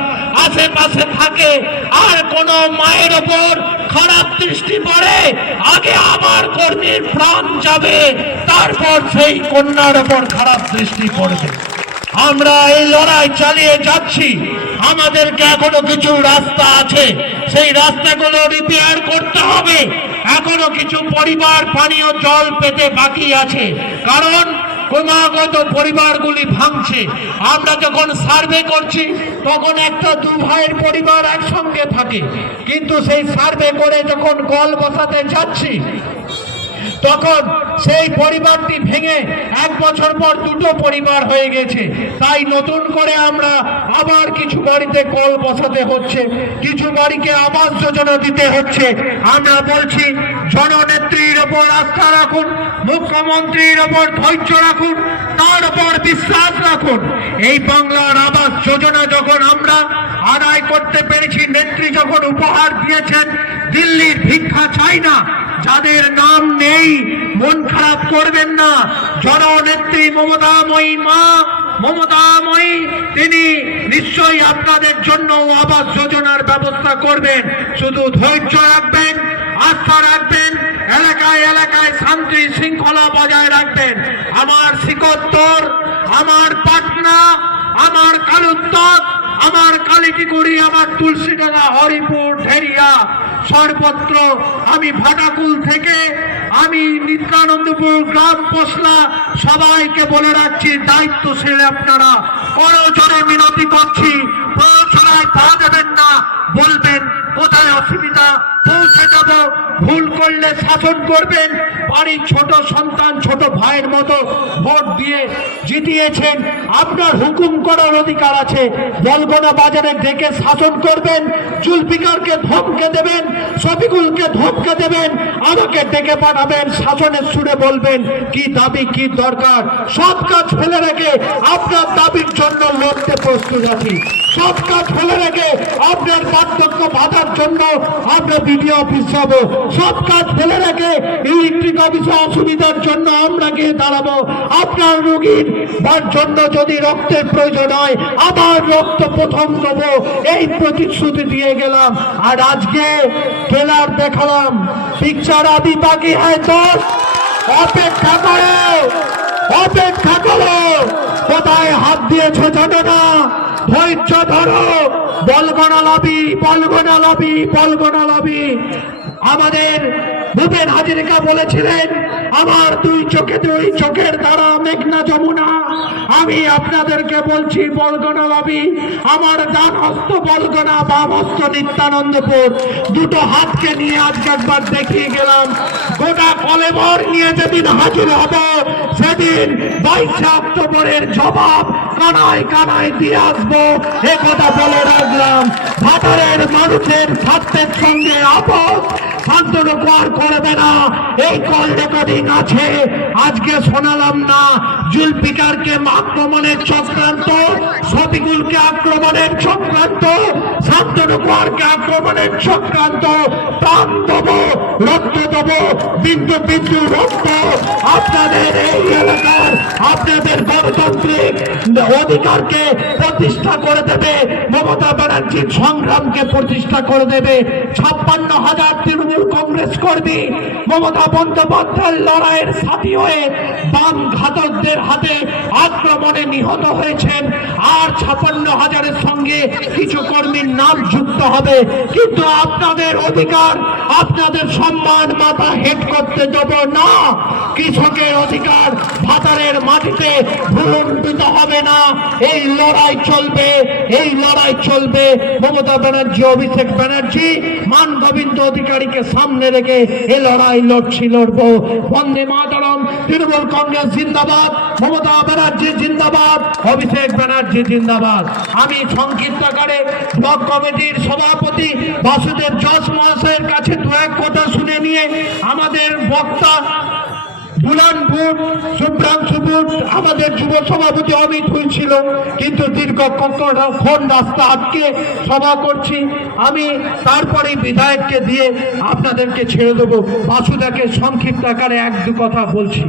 আশেপাশে থাকে আর কোন মায়ের ওপর খারাপ দৃষ্টি পড়ে, আগে আমার কর্মীর প্রাণ যাবে, তারপর সেই কন্যার ওপর খারাপ দৃষ্টি পড়বে। আমরা এই লড়াই চালিয়ে যাচ্ছি। আমাদেরকে এখনো কিছু রাস্তা আছে, সেই রাস্তাগুলো রিপেয়ার করতে হবে। এখনো কিছু পরিবার পানীয় জল পেতে বাকি আছে, কারণ ক্রমাগত পরিবারগুলি ভাঙছে। আমরা যখন সার্ভে করছি তখন একটা দু ভাইয়ের পরিবার একসঙ্গে থাকে, কিন্তু সেই সার্ভে করে যখন কল বসাতে যাচ্ছি তখন সেই পরিবারটি ভেঙে 1 বছর পর 2টো পরিবার হয়ে গেছে। তাই নতুন করে আমরা আবার কিছু বাড়িতে কল বসাতে হচ্ছে, কিছু বাড়িকে আবাস যোজনা দিতে হচ্ছে। আমরা বলছি জননেত্রীর ওপর আস্থা রাখুন, মুখ্যমন্ত্রীর ওপর ধৈর্য রাখুন, তার উপর বিশ্বাস রাখুন। এই বাংলার আবাস যোজনা যখন আমরা আদায় করতে পেরেছি, নেত্রী যখন উপহার দিয়েছেন, দিল্লির ভিক্ষা চাই না, যাদের নাম নেই মন খারাপ করবেন না। জননেত্রী মমতাময়ী মা, মমতাময়ী তিনি নিশ্চয়ই আপনাদের জন্য আবাস যোজনার ব্যবস্থা করবেন। শুধু ধৈর্য রাখবেন, আস্থা রাখবেন, এলাকায় এলাকায় শান্তি শৃঙ্খলা বজায় রাখবেন। আমার শিকোত্তর, আমার পাটনা, আমার কালুত্তক, আমার কালিজিকুড়ি, আমার তুলসীডাঙ্গা, হরিপুর, ঢেরিয়া, সর্বত্র আমি ভাটাকুল থেকে আমি নিত্যানন্দপুর গ্রাম পশলা সবাইকে বলে রাখছি, দায়িত্বশীল আপনারা করজোরে মিনতি করছি, প্রচারায় পা দেবেন না, বলবেন কোথায় অসুবিধা, পৌঁছে যাব। ভুল করলে শাসন করবেন। বাড়ির ছোট সন্তান, ছোট ভাইয়ের মতো ভোট দিয়ে জিতিয়েছেন, আপনার হুকুম করার অধিকার আছে। বলগোনা বাজারে ডেকে শাসন করবেন, জুলফিকারকে ধমকে দেবেন, শফিকুলকে ধমকে দেবেন, আমাকে ডেকে পাঠাবেন, শাসনের সুরে বলবেন কি দাবি কি দরকার। সব কাজ ফেলে রেখে আপনার দাবির জন্য লড়তে প্রস্তুত আছি, সব কাজ ফেলে রেখে আপনার পার্থক্য বাঁধার জন্য আমরা বিডিও অফিস যাব, সব কাজ ফেলে রেখে ইলেকট্রিক অফিসে অসুবিধার জন্য আমরা গিয়ে দাঁড়াবো। আপনার রোগীর তার জন্য যদি রক্তের প্রয়োজন হয় আবার রক্ত প্রথম দেবো, এই প্রতিশ্রুতি দিয়ে গেলাম। আর আজকে ট্রেলার দেখালাম, পিকচার আদি বাকি হয় তো অপেক্ষা করো, অপেক্ষা করো। কোথায় হাত দিয়েছো জানো না, ধৈর্য ধরো। Balgona lobby, Balgona lobby, Balgona lobby. আমাদের ভূপেন হাজারিকা বলেছিলেন, আমার দুই চোখে দুই চোখের দ্বারা মেঘনা যমুনা। আমি আপনাদেরকে বলছি বলগোনা লবি, আমার ডান হস্ত বলগোনা, বাম হস্ত নিত্যানন্দপুর। দুটো হাতকে নিয়ে আজকে একবার দেখিয়ে গেলাম। গোটা কলেবর নিয়ে যেদিন হাজির হবে সেদিন 22 অক্টোবরের জবাব কানায় কানায় দিয়ে আসবো, এ কথা বলে রাখলাম। ভাতারের মানুষের স্বার্থের সঙ্গে আপোষ শান্তনু আর করবে না, এই কল রেকর্ডিং আছে। আজকে শোনালাম না জুলফিকারকে আক্রমণের চক্রান্ত, শফিকুলকে আক্রমণের চক্রান্ত, শান্তনু কুমারকে আক্রমণের চক্রান্ত। প্রাণ দেবো, রক্ত দেবো, বিন্দু বিন্দু রক্ত আপনাদের এই এলাকার আপনাদের গণতান্ত্রিক অধিকারকে প্রতিষ্ঠা করে দেবে। মমতা ব্যানার্জির সংগ্রামকে প্রতিষ্ঠা করে দেবে। 56,000 তৃণমূল কংগ্রেস কর্মী মমতা বন্দ্যোপাধ্যায়ের লড়াইয়ের সাথী হয়ে বাম ঘাতকদের হাতে আক্রমণে নিহত হয়েছেন। আর 56,000-এর সঙ্গে কিছু কর্মীর নাম যুক্ত হবে। কিন্তু আপনাদের অধিকার, আপনাদের সম্মান মাথা হেট করতে দেব না। কৃষকের অধিকার ভাতারের মাটিতে ভুলুণ্ঠিত হবে না। এই লড়াই চলবে, এই লড়াই চলবে। মমতা ব্যানার্জি, অভিষেক ব্যানার্জি মান গোবিন্দ অধিকারীকে সামনে রেখে এই লড়াই লড়বো। বন্দে মাতরম। তৃণমূল কংগ্রেস জিন্দাবাদ, মমতা ব্যানার্জি জিন্দাবাদ, অভিষেক ব্যানার্জি জিন্দাবাদ। আমি সংক্ষিপ্ত আকারে ব্লক কমিটির সভাপতি বাসুদেব জজ মহাশয়ের কাছে দু এক কথা শুনে নিয়ে আমাদের বক্তা বুলানপুর শুভ্রাংশুপুর আমাদের যুব সভাপতি অমিত ছিল, কিন্তু দীর্ঘক্ষণ রাস্তা আটকে সভা করছি। আমি তারপরে বিধায়ককে দিয়ে আপনাদেরকে ছেড়ে দেবো। বাসুদাকে সংক্ষিপ্ত আকারে এক দু কথা বলছি।